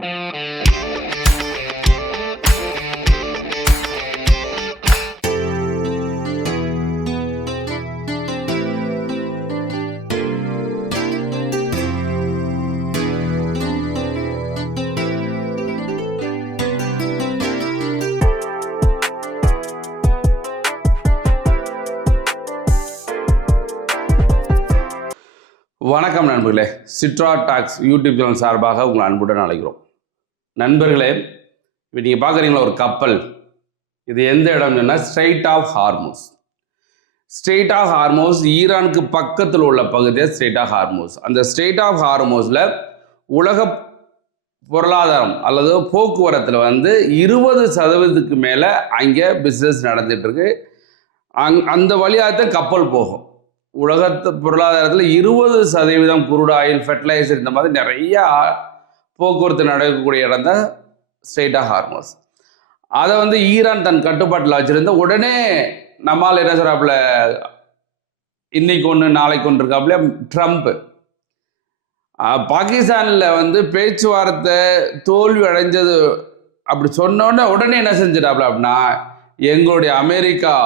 வணக்கம் நண்பர்களே, சிட்ரா tax YouTube channel சார்பாக உங்கள் அன்புடன் அழைக்கிறோம். நண்பர்களே, இப்போ நீங்கள் பார்க்குறீங்களா ஒரு கப்பல், இது எந்த இடம்னா strait of Hormuz. Strait of Hormuz ஈரானுக்கு பக்கத்தில் உள்ள பகுதியை ஸ்ட்ரெய்ட் ஆஃப் ஹார்மோஸ். அந்த ஸ்ட்ரெய்ட் ஆஃப் ஹார்மோஸில் உலக பொருளாதாரம் அல்லது போக்குவரத்தில் 20% மேலே அங்கே பிஸ்னஸ் நடந்துகிட்ருக்கு. அந்த வழியாகத்தான் கப்பல் போகும். உலகத்து பொருளாதாரத்தில் 20% குரூட் ஆயில், ஃபெர்டிலைசர், இந்த மாதிரி நிறைய போக்குவரத்து நடக்கக்கூடிய இடம் தான் ஸ்ட்ரெய்ட் ஆஃப் ஹார்மோஸ். அதை ஈரான் தன் கட்டுப்பாட்டில் வச்சுருந்த உடனே நம்மால் என்ன சொல்கிறாப்புல, இன்னைக்கு ஒன்று நாளைக்கு ஒன்று இருக்காப்புல ட்ரம்ப் பாகிஸ்தானில் பேச்சுவார்த்தை தோல்வி அடைஞ்சது அப்படி சொன்னோடனே உடனே என்ன செஞ்சிட்டாப்புல அப்படின்னா, எங்களுடைய America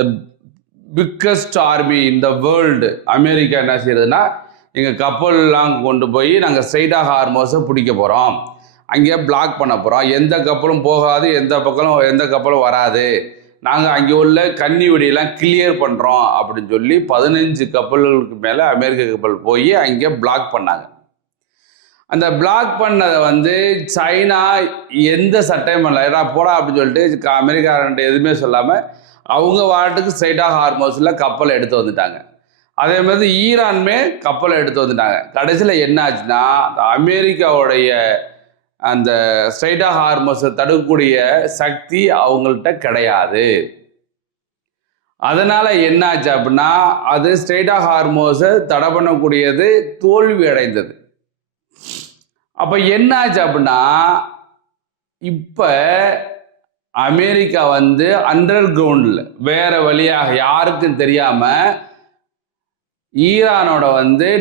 the biggest army in the world, America என்ன செய்யறதுன்னா, எங்கள் கப்பல்லாம் கொண்டு போய் நாங்கள் ஸ்ட்ரெய்ட் ஆஃப் ஹார்மோஸை பிடிக்க போகிறோம், அங்கே பிளாக் பண்ண போகிறோம், எந்த கப்பலும் போகாது, எந்த கப்பலும் வராது, நாங்கள் அங்கே உள்ள கன்னி வெடியெல்லாம் கிளியர் பண்ணுறோம் அப்படின்னு சொல்லி 15 கப்பல்களுக்கு மேலே அமெரிக்க கப்பல் போய் அங்கே பிளாக் பண்ணாங்க. அந்த பிளாக் பண்ணதை சைனா எந்த சட்டையும் பண்ணல, ஏன்னா போடா அப்படின்னு சொல்லிட்டு அமெரிக்காரன்ட்டு எதுவுமே சொல்லாமல் அவங்க வாட்டுக்கு ஸ்ட்ரெய்ட் ஆஃப் ஹார்மோஸில் கப்பலை எடுத்து வந்துட்டாங்க. அதே மாதிரி ஈரானுமே கப்பலை எடுத்து வந்துட்டாங்க. கடைசியில் என்ன ஆச்சுன்னா, அமெரிக்காவுடைய அந்த ஸ்ட்ரெய்ட் ஆஃப் ஹார்மோஸை தடுக்கக்கூடிய சக்தி அவங்கள்ட்ட கிடையாது. அதனால் என்னாச்சு அப்படின்னா, அது ஸ்ட்ரெய்ட் ஆஃப் ஹார்மோஸை தடை பண்ணக்கூடியது தோல்வி அடைந்தது. அப்போ என்னாச்சு அப்படின்னா, இப்போ அமெரிக்கா அண்டர் கிரவுண்டில் வேற வழியாக யாருக்கும் தெரியாமல் ஈரானோட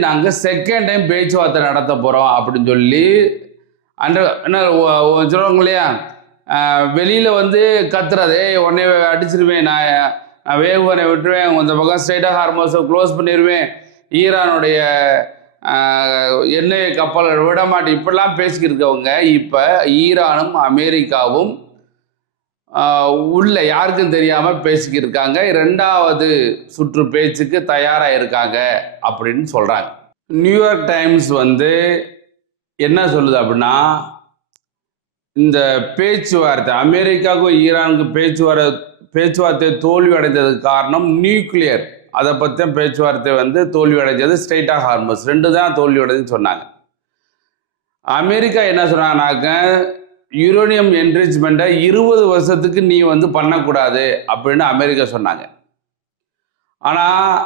நாங்கள் செகண்ட் டைம் பேச்சுவார்த்தை நடத்த போகிறோம் அப்படின்னு சொல்லி என்ன சொல்லுவாங்க இல்லையா, வெளியில் கத்துறதே உடனே அடிச்சிருவேன், நான் வேகுவனை விட்டுருவேன், இந்த பக்கம் ஸ்ட்ரெய்ட் ஆஃப் ஹார்மோஸை க்ளோஸ் பண்ணிடுவேன், ஈரானுடைய எண்ணெய் கப்பல் விட மாட்டேன், இப்படிலாம் பேசிக்கிட்டு இருக்கவங்க இப்போ ஈரானும் அமெரிக்காவும் உள்ள யாருக்கும் தெரியாமல் பேசிக்கிட்டு இருக்காங்க. 2வது சுற்று பேச்சுக்கு தயாராக இருக்காங்க அப்படின்னு சொல்கிறாங்க. நியூயார்க் டைம்ஸ் என்ன சொல்லுது அப்படின்னா, இந்த பேச்சுவார்த்தை அமெரிக்காவுக்கும் ஈரானுக்கும் பேச்சுவார்த்தை தோல்வி அடைந்ததுக்கு காரணம் நியூக்ளியர். அதை பற்றி பேச்சுவார்த்தை தோல்வி அடைஞ்சது ஸ்ட்ரெய்ட் ஆஃப் ஹார்மோஸ் 2 தான் தோல்வி அடைஞ்சதுன்னு சொன்னாங்க. அமெரிக்கா என்ன சொன்னாங்கன்னாக்க, யுரேனியம் என்ரிச்மெண்ட்டை 20 வருஷத்துக்கு நீ பண்ணக்கூடாது அப்படின்னு அமெரிக்கா சொன்னாங்க. ஆனால்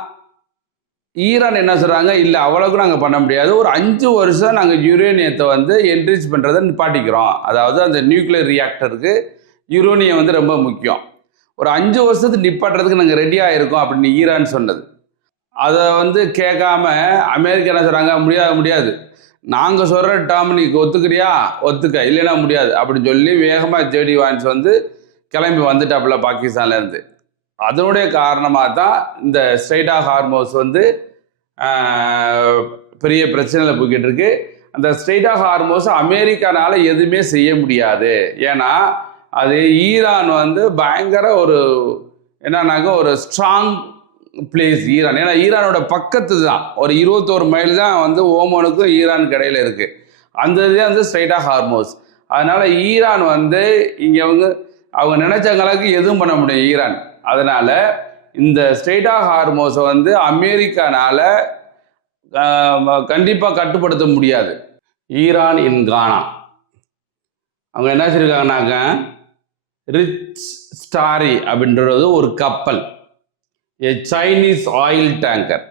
ஈரான் என்ன சொல்கிறாங்க, இல்லை அவ்வளோக்கு நாங்கள் பண்ண முடியாது, ஒரு 5 வருஷம் நாங்கள் யுரேனியத்தை என்ரிச் பண்ணுறதை நிப்பாட்டிக்கிறோம். அதாவது அந்த நியூக்ளியர் ரியாக்டருக்கு யுரேனியம் ரொம்ப முக்கியம், ஒரு 5 வருஷத்துக்கு நிப்பாட்டுறதுக்கு நாங்கள் ரெடியாக இருக்கோம் அப்படின்னு ஈரான் சொன்னது. அதை கேட்காம அமெரிக்கா என்ன சொல்கிறாங்க, முடியாது, நாங்கள் சொல்கிற டேர்ம் நீ ஒத்துக்கிறியா, ஒத்துக்க, இல்லைன்னா முடியாது அப்படின்னு சொல்லி வேகமாக ஜேடி வான்ஸ் கிளம்பி வந்துட்டாப்புல பாகிஸ்தான்லேருந்து. அதனுடைய காரணமாக தான் இந்த ஸ்ட்ரெய்ட் ஆஃப் ஹார்மோஸ் பெரிய பிரச்சனையில் போய்கிட்டு இருக்கு. அந்த ஸ்ட்ரெய்ட் ஆஃப் ஹார்மோஸ் அமெரிக்கானால எதுவுமே செய்ய முடியாது. ஏன்னா அது ஈரான் பயங்கர ஒரு என்னன்னாக்க ஒரு ஸ்ட்ராங் பிளேஸ் ஈரான். ஏன்னா ஈரானோட பக்கத்து தான், ஒரு 21 மைல் தான் ஓமனுக்கும் ஈரானுக்கு இடையில இருக்கு. அந்த இதே ஸ்ட்ரெய்ட் ஆஃப் ஹார்மோஸ். அதனால ஈரான் இங்கே அவங்க நினைச்சவங்களுக்கு எதுவும் பண்ண முடியும் ஈரான். அதனால இந்த ஸ்ட்ரெய்ட் ஆஃப் ஹார்மோஸை அமெரிக்கானால கண்டிப்பாக கட்டுப்படுத்த முடியாது. ஈரான் இன் கானா அவங்க என்ன சொல்லியிருக்காங்கன்னாக்க, ரிச் ஸ்டாரி அப்படின்றது ஒரு கப்பல், ஏ சைனீஸ் ஆயில் டேங்கர்.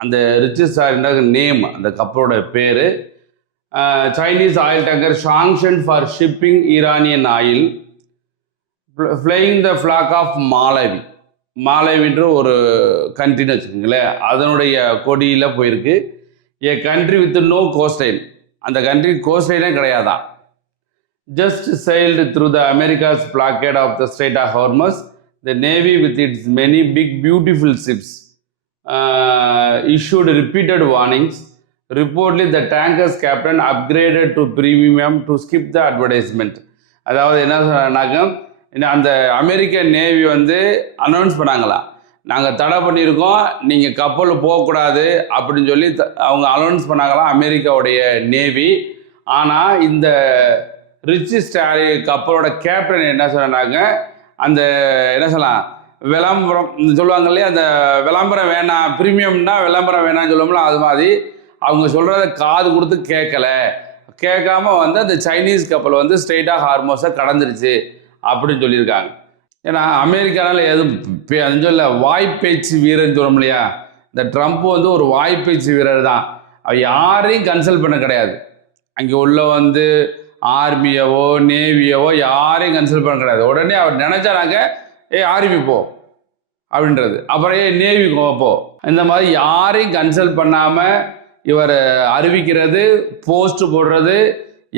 அந்த ரிச் ஸ்டாரின்ற நேம், அந்த கப்பலோட பேர். Chinese oil tanker sanction for shipping Iranian oil flying the flag of Malawi. மாலவின்ற ஒரு கண்ட்ரின்னு வச்சுக்கோங்களேன், அதனுடைய கொடியில் போயிருக்கு. A country with no coastline. அந்த கண்ட்ரி கோஸ்டைலே கிடையாதான். just sailed through the America's blockade of the Strait of Hormuz. The Navy, with its many big, beautiful ships, issued repeated warnings. Reportedly, the tanker's captain upgraded to premium to skip the advertisement. அதாவது என்ன சொன்னாங்க, அந்த American navy வந்து announce பண்ணாங்களாம், நாங்கள் தடை பண்ணியிருக்கோம், நீங்கள் கப்பல் போகக்கூடாது அப்படின்னு சொல்லி அவங்க அனௌன்ஸ் பண்ணாங்களாம் அமெரிக்காவுடைய நேவி. ஆனால் இந்த ரிச்சி ஸ்டாலி கப்பலோட கேப்டன் என்ன சொன்னாங்க, அந்த என்ன சொல்லலாம் விளம்பரம் சொல்லுவாங்க இல்லையா, அந்த விளம்பரம் வேணாம், ப்ரீமியம்னா விளம்பரம் வேணாம்னு சொல்லுவோம்ல, அது மாதிரி அவங்க சொல்கிறத காது கொடுத்து கேட்காம வந்து அந்த சைனீஸ் கப்பல் வந்து ஸ்ட்ரெயிட்டாக ஹார்மோஸை கடந்துருச்சு அப்படின்னு சொல்லியிருக்காங்க. ஏன்னா அமெரிக்கானால எதுவும் சொல்ல வாய்ப்பேச்சு வீரர்னு சொல்லும் இல்லையா, இந்த ட்ரம்ப் வந்து ஒரு வாய்ப்பேச்சு வீரர் தான். அவர் யாரையும் கன்சல்ட் பண்ண கிடையாது. அங்கே உள்ள வந்து ஆர்மியவோ நேவியவோ யாரையும் கன்சல்ட் பண்ண கிடையாது. உடனே அவர் நினைச்சானாங்க, ஆர்மி போ அப்படின்றது, அப்புறம் நேவி போ, இந்த மாதிரி யாரையும் கன்சல்ட் பண்ணாமல் இவர் அறிவிக்கிறது, போஸ்ட் போடுறது,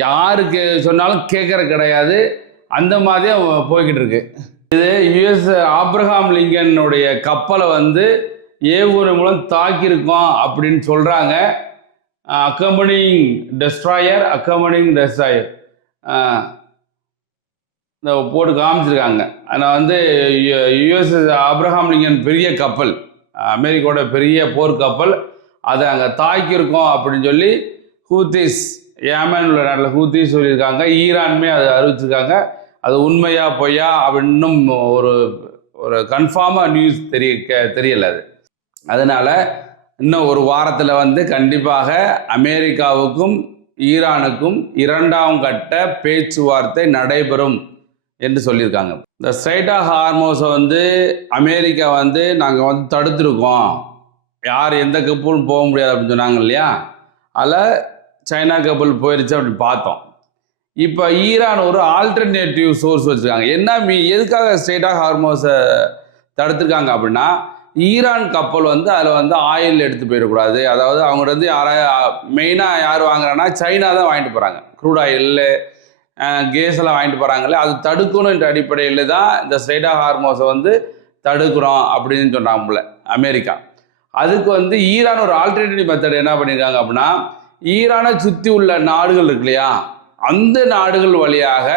யாருக்கு சொன்னாலும் கேட்கற கிடையாது. அந்த மாதிரியே போய்கிட்டு இருக்கு. இது யுஎஸ் ஆப்ரஹாம் லிங்கனுடைய கப்பலை வந்து ஏவுகணை மூலம் தாக்கியிருக்கோம் அப்படின்னு சொல்கிறாங்க. அக்கம்பனிங் டெஸ்ட்ராயர் இந்த போட்டு காமிச்சிருக்காங்க. ஆனால் வந்து யுஎஸ் ஆப்ரஹாம் லிங்கன் பெரிய கப்பல், அமெரிக்காவோட பெரிய போர்க்கப்பல், அதை அங்கே தாக்கியிருக்கோம் அப்படின்னு சொல்லி ஹூத்திஸ், ஏமன் உள்ள நாட்டில் ஹூத்திஸ் சொல்லியிருக்காங்க. ஈரானுமே அதை அறிவிச்சிருக்காங்க. அது உண்மையா பொய்யா அப்படின்னும் ஒரு கன்ஃபார்மாக நியூஸ் தெரியல. அது அதனால் இன்னும் ஒரு வாரத்தில் வந்து கண்டிப்பாக அமெரிக்காவுக்கும் ஈரானுக்கும் 2ஆம் கட்ட பேச்சுவார்த்தை நடைபெறும் என்று சொல்லியிருக்காங்க. இந்த ஸ்ட்ரெயிட் ஆஃப் ஹார்மோஸை வந்து அமெரிக்கா வந்து நாங்கள் வந்து தடுத்துருக்கோம், யார் எந்த கப்பலும் போக முடியாது அப்படின்னு சொன்னாங்க இல்லையா, அதில் சைனா கப்பல் போயிடுச்சு அப்படின்னு பார்த்தோம். இப்போ ஈரான் ஒரு ஆல்டர்னேட்டிவ் சோர்ஸ் வச்சுருக்காங்க. என்ன எதுக்காக ஸ்ட்ரெயிட் ஆஃப் ஹார்மோஸை தடுத்துருக்காங்க அப்படின்னா, ஈரான் கப்பல் வந்து அதில் வந்து ஆயில் எடுத்து போயிடக்கூடாது. அதாவது அவங்கள்ட்ட வந்து மெயினாக யார் வாங்குறாங்கன்னா சைனா தான் வாங்கிட்டு போகிறாங்க. க்ரூட் ஆயில், கேஸ் எல்லாம் வாங்கிட்டு போகிறாங்களே, அது தடுக்கணுன்ற அடிப்படையில் தான் இந்த ஸ்ட்ரெயிட் ஆஃப் ஹார்மோஸை வந்து தடுக்கிறோம் அப்படின்னு சொன்னாங்கள அமெரிக்கா. அதுக்கு வந்து ஈரான் ஒரு ஆல்டர்னேட்டிவ் மெத்தட் என்ன பண்ணியிருக்காங்க அப்படின்னா, ஈரானை சுற்றி உள்ள நாடுகள் இருக்கு இல்லையா, அந்த நாடுகள் வழியாக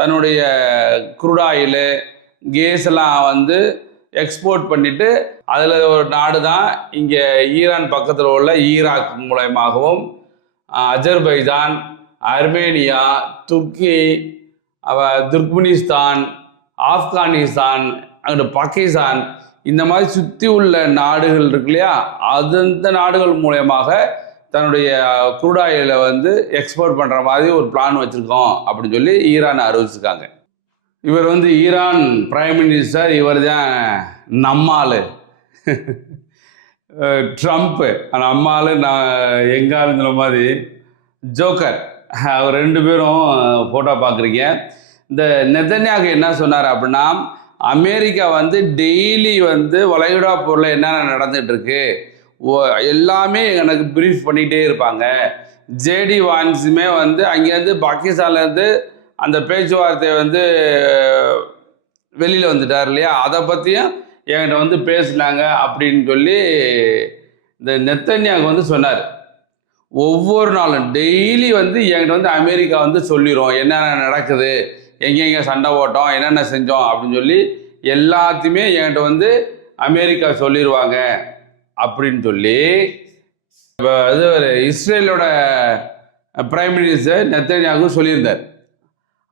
தன்னுடைய க்ரூட் ஆயில், கேஸ் எல்லாம் வந்து எக்ஸ்போர்ட் பண்ணிவிட்டு, அதில் ஒரு நாடு தான் இங்கே ஈரான் பக்கத்தில் உள்ள ஈராக் மூலயமாகவும் Azerbaijan, Armenia, Turkey, Turkmenistan, Afghanistan, அங்கே பாகிஸ்தான், இந்த மாதிரி சுற்றி உள்ள நாடுகள் இருக்கு இல்லையா, அந்த நாடுகள் மூலயமாக தன்னுடைய க்ரூட் ஆயிலை வந்து எக்ஸ்போர்ட் பண்ணுற மாதிரி ஒரு பிளான் வச்சுருக்கோம் அப்படின்னு சொல்லி ஈரான் அறிவிச்சிருக்காங்க. இவர் வந்து ஈரான் பிரைம் மினிஸ்டர், இவர் தான் நம்மாள் ட்ரம்ப்பு, நம்மாள் நான் எங்காளுங்கிற மாதிரி ஜோக்கர், அவர் 2 பேரும் ஃபோட்டோ பார்க்குறீங்க. இந்த நெதன்யாகு என்ன சொன்னார் அப்படின்னா, அமெரிக்கா வந்து டெய்லி வந்து வளைகுடா போரில் என்னென்ன நடந்துகிட்டு இருக்கு எல்லாமே எனக்கு ப்ரீஃப் பண்ணிகிட்டே இருப்பாங்க. ஜேடி வான்ஸுமே வந்து அங்கேருந்து பாகிஸ்தான்லேருந்து அந்த பேச்சுவார்த்தையை வந்து வெளியில் வந்துட்டார் இல்லையா, அதை பற்றியும் என்கிட்ட வந்து பேசினாங்க அப்படின்னு சொல்லி இந்த நெத்தன்யாகு வந்து சொன்னார். ஒவ்வொரு நாளும் டெய்லி வந்து என்கிட்ட வந்து அமெரிக்கா வந்து சொல்லிடும் என்னென்ன நடக்குது, எங்கெங்கே சண்டை போட்டோம், என்னென்ன செஞ்சோம் அப்படின்னு சொல்லி எல்லாத்தையுமே என்கிட்ட வந்து அமெரிக்கா சொல்லிடுவாங்க அப்படின்னு சொல்லி இது இஸ்ரேலோட பிரைம் மினிஸ்டர் நெத்தன்யாகு சொல்லியிருந்தார்.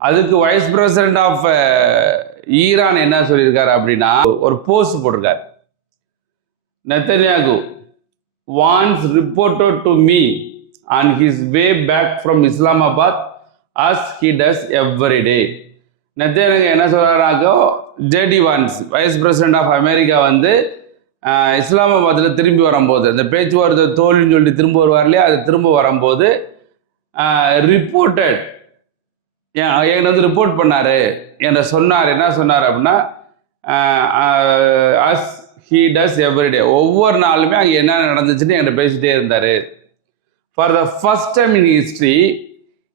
அதுக்கு வைஸ் பிரசிடென்ட் ஆஃப் ஈரான் என்ன சொல்லியிருக்காரு அப்படின்னா, ஒரு போஸ்ட் போட்டிருக்காரு. Netanyahu once reported to me on his way back from Islamabad as he does every day. Netanyahu என்ன சொல்றாராக்கோ, JD Vance vice president of America வந்து இஸ்லாமாபாத்தில் திரும்பி வரும்போது, அந்த பேச்சுவார்த்தை தோல்வின்னு சொல்லிட்டு திரும்ப வருவார் இல்லையா, அது திரும்ப வரும்போது ரிப்போர்ட்டட் என்கிட்ட வந்து ரிப்போர்ட் பண்ணார் என்ற சொன்னார். என்ன சொன்னார் அப்படின்னா, அஸ் ஹீ டஸ் எவ்ரிடே, ஒவ்வொரு நாளுமே அங்கே என்ன நடந்துச்சுன்னு என்கிட்ட பேசிகிட்டே இருந்தார். For the first time in history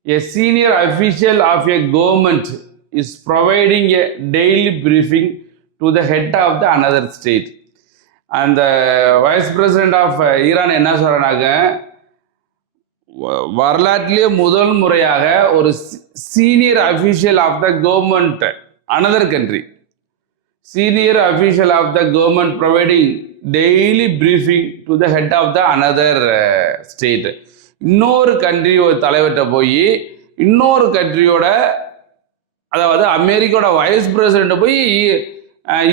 A senior official of a government is providing a daily briefing to the head of the another state. அந்த வைஸ் பிரசிடென்ட் ஆஃப் ஈரான் என்ன சொல்கிறாங்க, வரலாற்றிலேயே முதல் முறையாக ஒரு senior official of the government another country, senior official of the government providing daily briefing to the head of the another state. இன்னொரு country ஒரு தலைவர்கிட்ட போய் இன்னொரு கண்ட்ரியோட, அதாவது அமெரிக்காவோட வைஸ் பிரசிடென்ட்டை போய்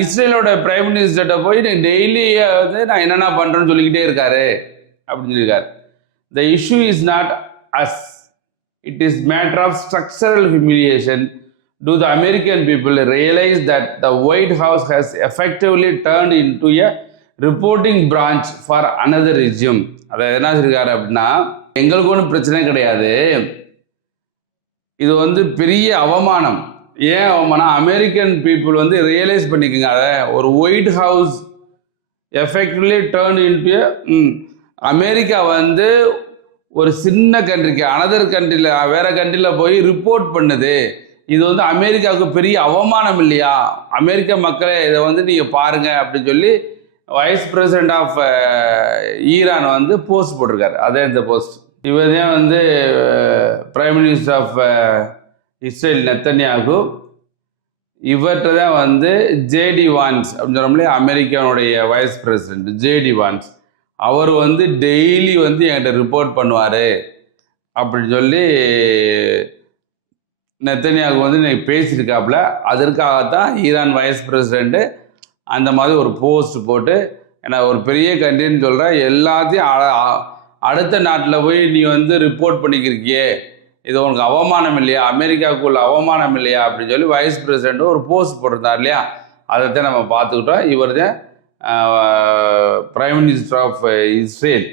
இஸ்ரேலோட பிரைம் மினிஸ்டர்கிட்ட போய் டெய்லி வந்து நான் என்னென்ன பண்ணுறேன்னு சொல்லிக்கிட்டே இருக்காரு அப்படின்னு சொல்லியிருக்காரு. The issue is not us. It is matter of structural humiliation. Do the American people realize that the White House has effectively turned into a reporting branch for another regime? அதை என்ன சொல்லியிருக்காரு அப்படின்னா, எங்களுக்கு ஒன்றும் பிரச்சனை கிடையாது, இது வந்து பெரிய அவமானம். ஏன் அவமானம்? அமெரிக்கன் பீப்புள் வந்து ரியலைஸ் பண்ணிக்கோங்க, அதை ஒரு white house effectively turn into America வந்து ஒரு சின்ன கண்ட்ரிக்கு அனதர் கண்ட்ரியில் வேற கண்ட்ரியில் போய் ரிப்போர்ட் பண்ணுது, இது வந்து அமெரிக்காவுக்கு பெரிய அவமானம் இல்லையா? அமெரிக்க மக்களே இதை வந்து நீங்கள் பாருங்கள் அப்படின்னு சொல்லி வைஸ் பிரசிடென்ட் ஆஃப் ஈரான் வந்து போஸ்ட் போட்டிருக்காரு. அதே இந்த போஸ்ட் இவர் தான் வந்து prime minister of Israel Netanyahu. இவர்கிட்ட தான் வந்து ஜேடி வான்ஸ் அப்படின்னு சொன்னோம்லே அமெரிக்காவுடைய வைஸ் பிரசிடென்ட் ஜேடி வான்ஸ், அவர் வந்து டெய்லி வந்து என்கிட்ட ரிப்போர்ட் பண்ணுவார் அப்படின்னு சொல்லி நெத்தன்யாகு வந்து இன்னைக்கு பேசியிருக்காப்புல. அதற்காகத்தான் ஈரான் வைஸ் பிரசிடெண்ட்டு அந்த மாதிரி ஒரு போஸ்ட் போட்டு, ஏன்னா ஒரு பெரிய கண்ட்ரின்னு சொல்கிற எல்லாத்தையும் அடுத்த நாட்டில் போய் நீ வந்து ரிப்போர்ட் பண்ணிக்கிருக்கியே, இது உனக்கு அவமானம் இல்லையா, அமெரிக்காவுக்குள்ள அவமானம் இல்லையா அப்படின்னு சொல்லி வைஸ் பிரசிடெண்ட்டு ஒரு போஸ்ட் போட்டிருந்தார் இல்லையா? அதைத்தான் நம்ம பார்த்துக்கிட்டோம். இவர் தான் பிரைம் மினிஸ்டர் ஆஃப் இஸ்ரேல்.